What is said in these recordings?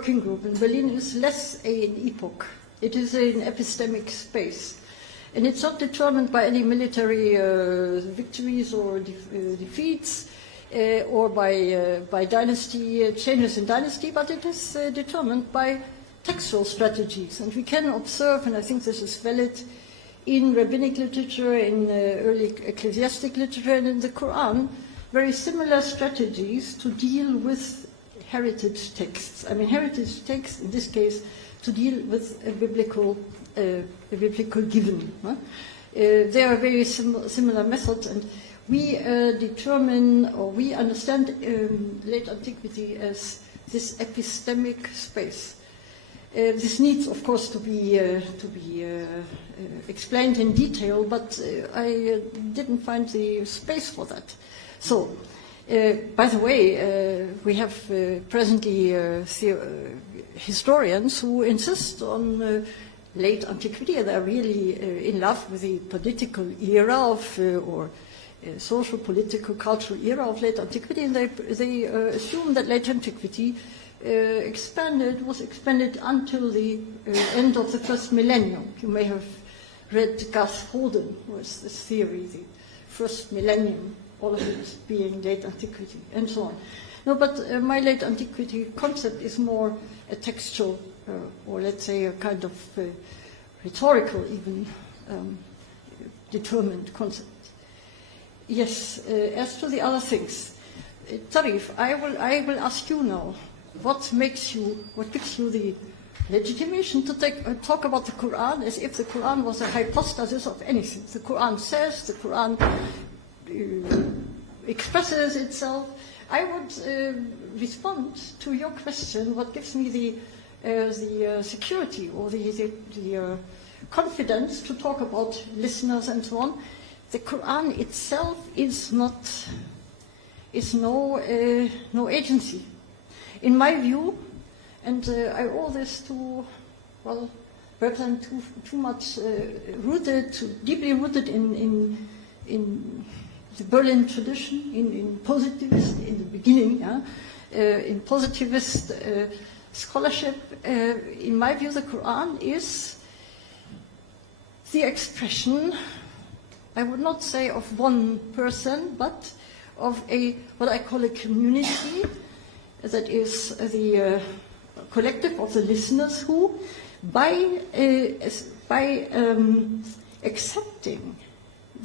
working group in Berlin is less an epoch. It is an epistemic space. And it's not determined by any military victories or defeats or by dynasty changes in dynasty, but it is determined by textual strategies. And we can observe, and I think this is valid, in rabbinic literature, in early ecclesiastic literature, and in the Quran, very similar strategies to deal with heritage texts. I mean, heritage texts, in this case, to deal with a biblical given. They are very similar methods, and we determine, or we understand late antiquity as this epistemic space. This needs, of course, to be explained in detail, but I didn't find the space for that. So, by the way, we have presently historians who insist on late antiquity. They're really in love with the political era of, or social, political, cultural era of late antiquity, and they assume that late antiquity was expanded until the end of the first millennium. You may have read Garth Holden, who has this theory, the first millennium, all of it being late antiquity, and so on. No, but my late antiquity concept is more a textual, or let's say a kind of rhetorical, even determined concept. Yes, as to the other things, طريف, I will ask you now. What gives you the legitimation to talk about the Quran as if the Quran was a hypostasis of anything? The Quran says, the Quran expresses itself. I would respond to your question, what gives me the security or the confidence to talk about listeners and so on. The Quran itself is no agency. In my view, and I owe this to, well, perhaps I'm too much deeply rooted in the Berlin tradition, in positivist, in the beginning, in positivist scholarship. In my view, the Quran is the expression, I would not say of one person, but of what I call a community, that is the collective of the listeners who, by accepting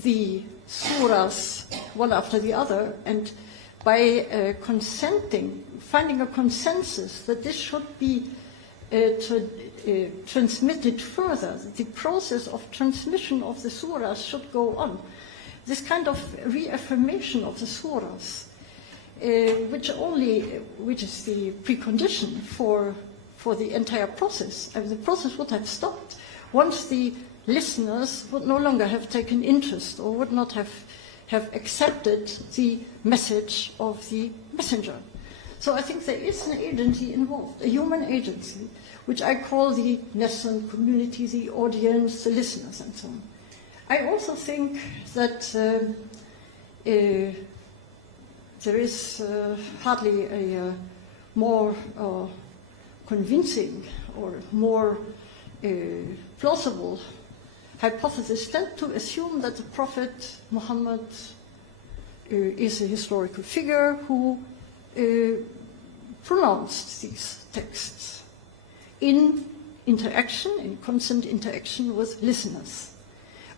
the surahs one after the other, and by finding a consensus that this should be transmitted further, the process of transmission of the surahs should go on. This kind of reaffirmation of the surahs, which is the precondition for the entire process. I mean, the process would have stopped once the listeners would no longer have taken interest or would not have accepted the message of the messenger. So I think there is an agency involved, a human agency, which I call the nascent community, the audience, the listeners, and so on. I also think that there is hardly a more convincing or more plausible hypothesis than to assume that the Prophet Muhammad is a historical figure who pronounced these texts in constant interaction with listeners.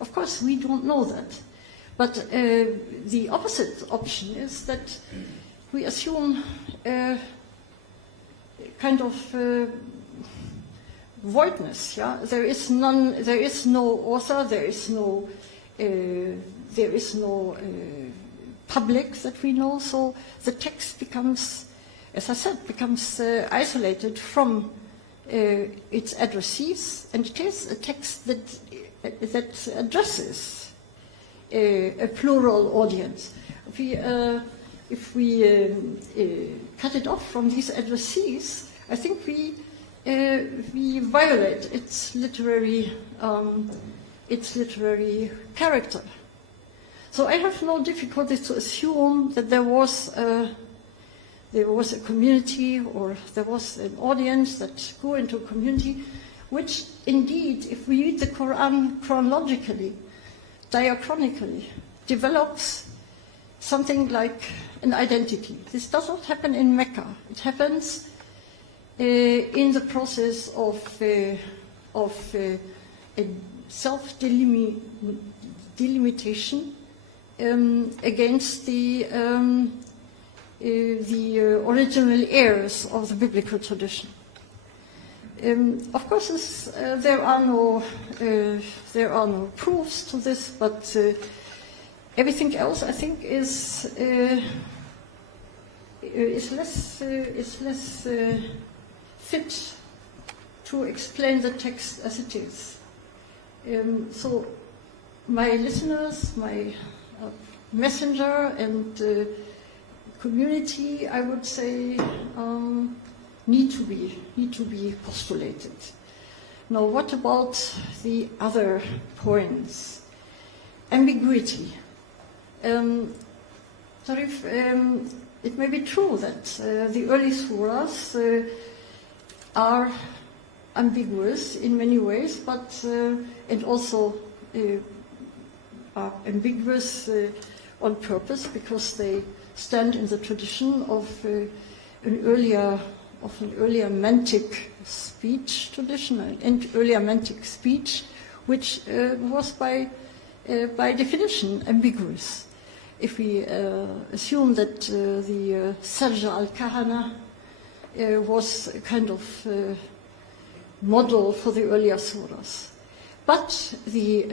Of course, we don't know that. But the opposite option is that we assume kind of voidness. Yeah, there is no author, there is no public that we know. So the text becomes, as I said, isolated from its addressees, and it is a text that addresses a plural audience. If we cut it off from these addressees, I think we violate its literary character. So I have no difficulty to assume that there was there was a community, or there was an audience that grew into a community, which indeed, if we read the Quran chronologically, diachronically, develops something like an identity. This does not happen in Mecca. It happens in the process of a self-delimitation against the original heirs of the biblical tradition. Of course, there are no proofs to this, but everything else, I think, is less fit to explain the text as it is. So, my listeners, my messenger and community, I would say, need to be postulated. Now, what about the other points? Ambiguity. طریف, it may be true that the early surahs are ambiguous in many ways, but and also are ambiguous on purpose because they stand in the tradition of an earlier mantic speech tradition, and earlier mantic speech, which was by definition ambiguous. If we assume that the Sajda al-Kahana was a kind of model for the earlier surahs, but the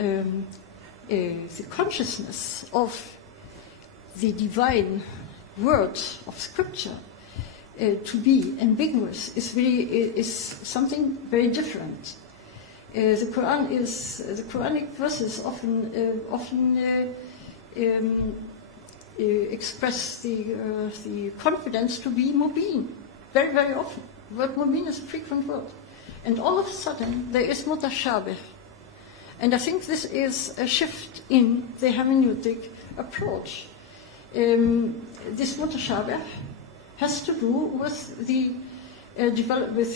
consciousness of the divine word of scripture to be ambiguous is something very different. The Quranic verses often express the confidence to be mubin, very, very often. The word mubin is a frequent word. And all of a sudden, there is mutashabih. And I think this is a shift in the hermeneutic approach. This mutashabih has to do with the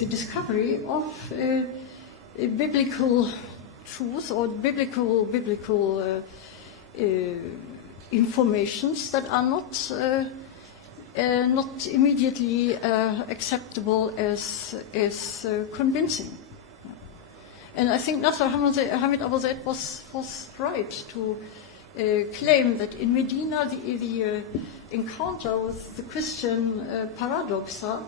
discovery of biblical truth or biblical informations that are not immediately acceptable as convincing. And I think Nasr Hamid Abu Zaid was right to claim that in Medina the encounter with the Christian paradoxa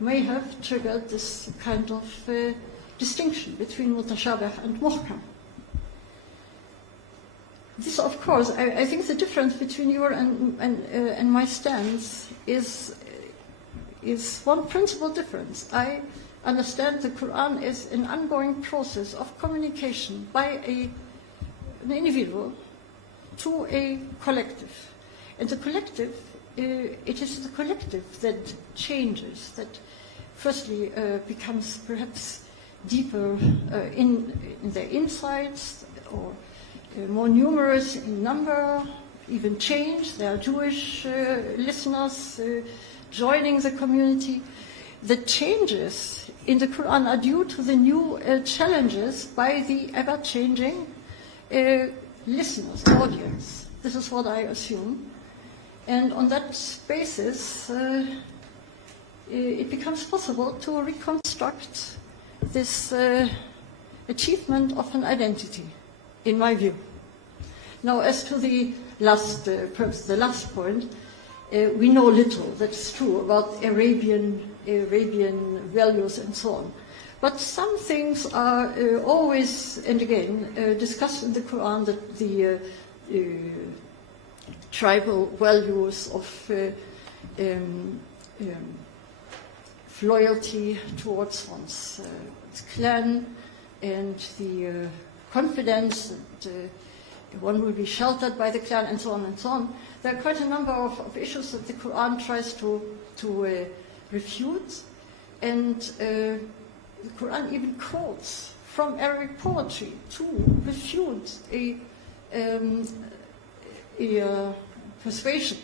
may have triggered this kind of distinction between mutashabih and muhkam. This, of course, I think the difference between your and my stance is one principal difference. I understand the Quran as an ongoing process of communication by an individual to a collective. And the collective, it is the collective that changes, that firstly becomes perhaps deeper in their insights, or more numerous in number, even change. There are Jewish listeners joining the community. The changes in the Quran are due to the new challenges by the ever-changing listeners, audience. This is what I assume. And on that basis, it becomes possible to reconstruct this achievement of an identity, in my view. Now, as to the last, perhaps the last point, we know little, that's true, about Arabian values and so on. But some things are always and again discussed in the Quran, that the tribal values of loyalty towards one's clan, and the confidence that one will be sheltered by the clan, and so on and so on. There are quite a number of issues that the Quran tries to refute, and the Quran even quotes from Arabic poetry to refute a persuasion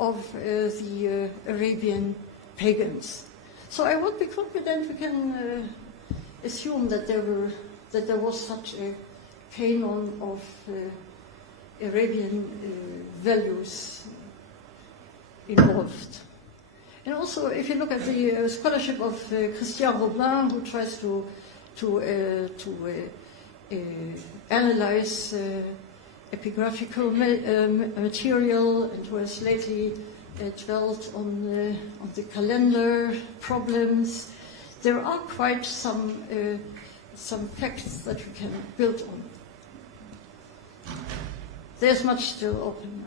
of the Arabian pagans. So I would be confident we can assume that there was such a canon of Arabian values involved. And also, if you look at the scholarship of Christian Robin, who tries to analyze epigraphical material, and who has lately dwelt on the calendar problems, there are quite some facts that we can build on. There's much still open.